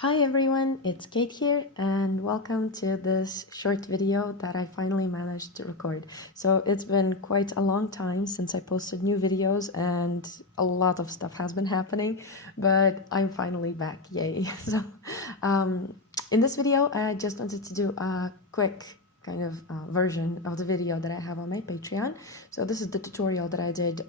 Hi everyone, it's Kate here and welcome to this short video that I finally managed to record. So it's been quite a long time since I posted new videos and a lot of stuff has been happening, but I'm finally back, yay. So in this video, I just wanted to do a quick kind of version of the video that I have on my Patreon. So this is the tutorial that I did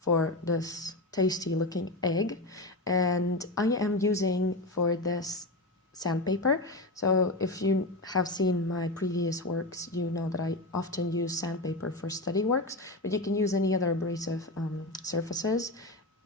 for this tasty looking egg, and I am using for this sandpaper. So if you have seen my previous works, you know that I often use sandpaper for study works, but you can use any other abrasive surfaces,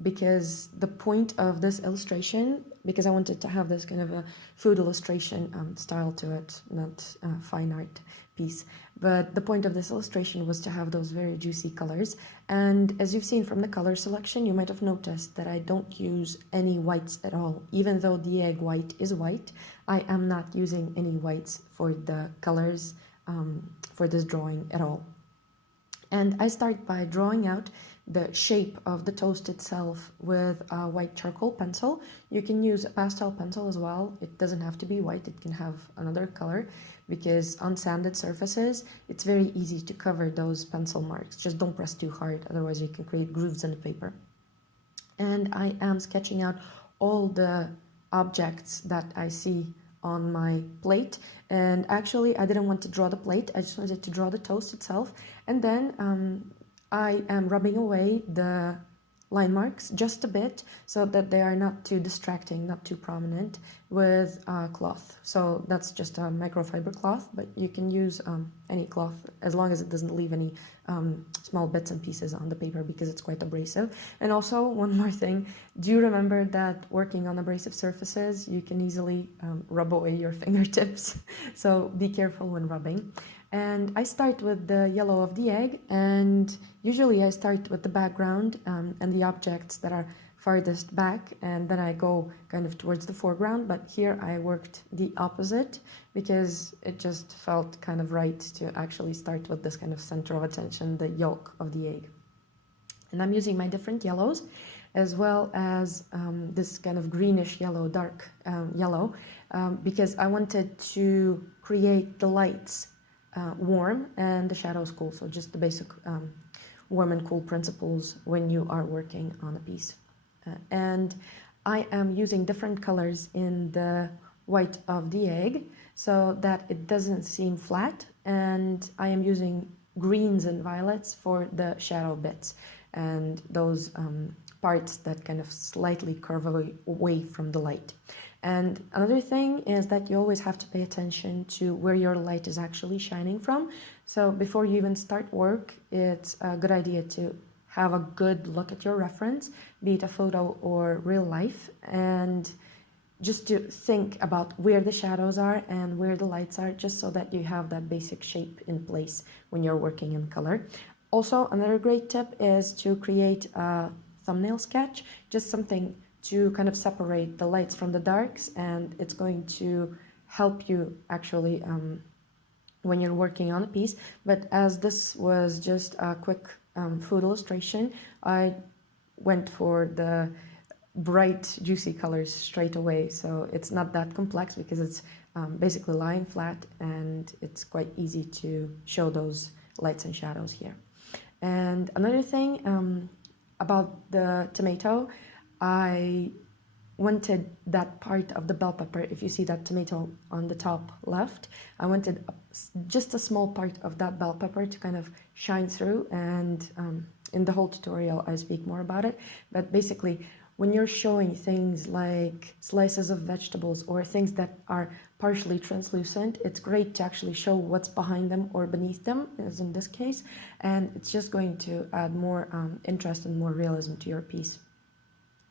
because the point of this illustration, because I wanted to have this kind of a food illustration style to it, not fine art piece, but the point of this illustration was to have those very juicy colors. And as you've seen from the color selection, you might have noticed that I don't use any whites at all. Even though the egg white is white, I am not using any whites for the colors for this drawing at all. And I start by drawing out the shape of the toast itself with a white charcoal pencil. You can use a pastel pencil as well. It doesn't have to be white, it can have another color, because on sanded surfaces, it's very easy to cover those pencil marks. Just don't press too hard, otherwise you can create grooves in the paper. And I am sketching out all the objects that I see on my plate, and actually I didn't want to draw the plate, I just wanted to draw the toast itself. And then I am rubbing away the line marks just a bit so that they are not too distracting, not too prominent, with cloth. So that's just a microfiber cloth, but you can use any cloth as long as it doesn't leave any small bits and pieces on the paper, because it's quite abrasive. And also, one more thing, do remember that working on abrasive surfaces, you can easily rub away your fingertips, so be careful when rubbing. And I start with the yellow of the egg, and usually I start with the background and the objects that are farthest back, and then I go kind of towards the foreground. But here I worked the opposite, because it just felt kind of right to actually start with this kind of center of attention, the yolk of the egg. And I'm using my different yellows, as well as this kind of greenish yellow, dark yellow, because I wanted to create the lights warm and the shadows cool. So just the basic warm and cool principles when you are working on a piece. And I am using different colors in the white of the egg so that it doesn't seem flat, and I am using greens and violets for the shadow bits and those parts that kind of slightly curve away from the light. And another thing is that you always have to pay attention to where your light is actually shining from. So before you even start work, it's a good idea to have a good look at your reference, be it a photo or real life, and just to think about where the shadows are and where the lights are, just so that you have that basic shape in place when you're working in color. Also, another great tip is to create a thumbnail sketch, just something to kind of separate the lights from the darks, and it's going to help you actually when you're working on a piece. But as this was just a quick food illustration, I went for the bright juicy colors straight away, so it's not that complex, because it's basically lying flat, and it's quite easy to show those lights and shadows here. And another thing about the tomato, I wanted that part of the bell pepper, if you see that tomato on the top left, I wanted just a small part of that bell pepper to kind of shine through, and in the whole tutorial I speak more about it. But basically, when you're showing things like slices of vegetables or things that are partially translucent, it's great to actually show what's behind them or beneath them, as in this case, and it's just going to add more interest and more realism to your piece.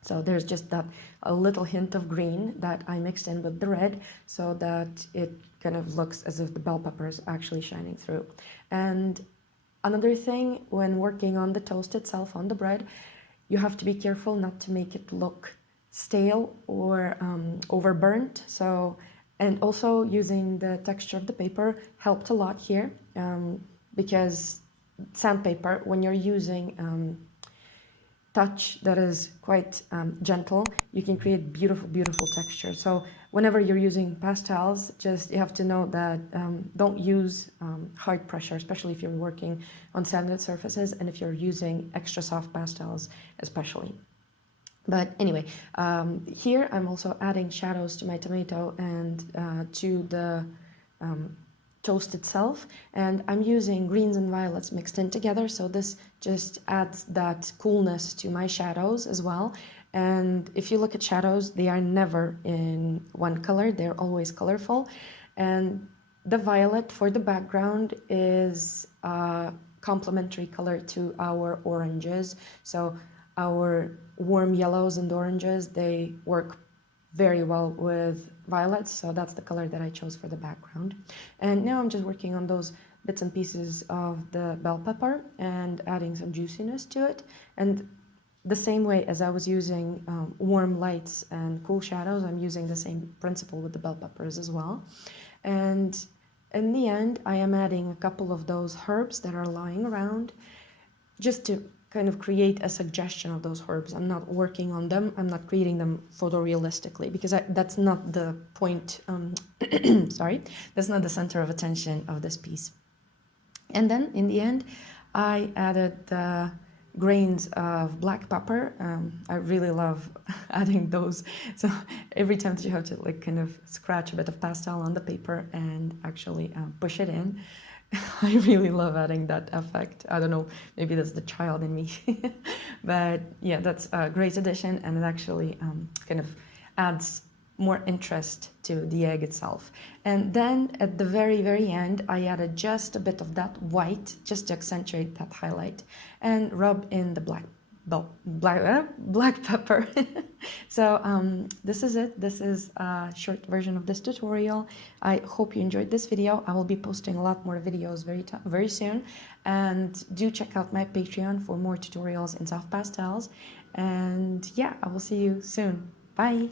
So there's just that a little hint of green that I mixed in with the red, so that it kind of looks as if the bell pepper is actually shining through. And another thing, when working on the toast itself, on the bread, you have to be careful not to make it look stale or overburnt. So, and also using the texture of the paper helped a lot here, because sandpaper, when you're using touch that is quite gentle, you can create beautiful, beautiful texture. So whenever you're using pastels, just you have to know that don't use hard pressure, especially if you're working on sanded surfaces and if you're using extra soft pastels especially. But anyway, here I'm also adding shadows to my tomato and to the toast itself, and I'm using greens and violets mixed in together, so this just adds that coolness to my shadows as well. And if you look at shadows, they are never in one color, they're always colorful. And the violet for the background is a complementary color to our oranges, so our warm yellows and oranges, they work very well with violets, so that's the color that I chose for the background. And now I'm just working on those bits and pieces of the bell pepper and adding some juiciness to it. And the same way as I was using warm lights and cool shadows, I'm using the same principle with the bell peppers as well. And in the end, I am adding a couple of those herbs that are lying around just to kind of create a suggestion of those herbs. I'm not working on them, I'm not creating them photorealistically, because that's not the point, sorry, that's not the center of attention of this piece. And then in the end, I added the grains of black pepper. I really love adding those. So every time that you have to like kind of scratch a bit of pastel on the paper and actually push it in, I really love adding that effect. I don't know, maybe that's the child in me. But yeah, that's a great addition, and it actually kind of adds more interest to the egg itself. And then at the very, very end, I added just a bit of that white, just to accentuate that highlight, and rub in the black pepper. So this is it. This is a short version of this tutorial. I hope you enjoyed this video. I will be posting a lot more videos very soon, and do check out my Patreon for more tutorials in soft pastels. And yeah, I will see you soon. Bye.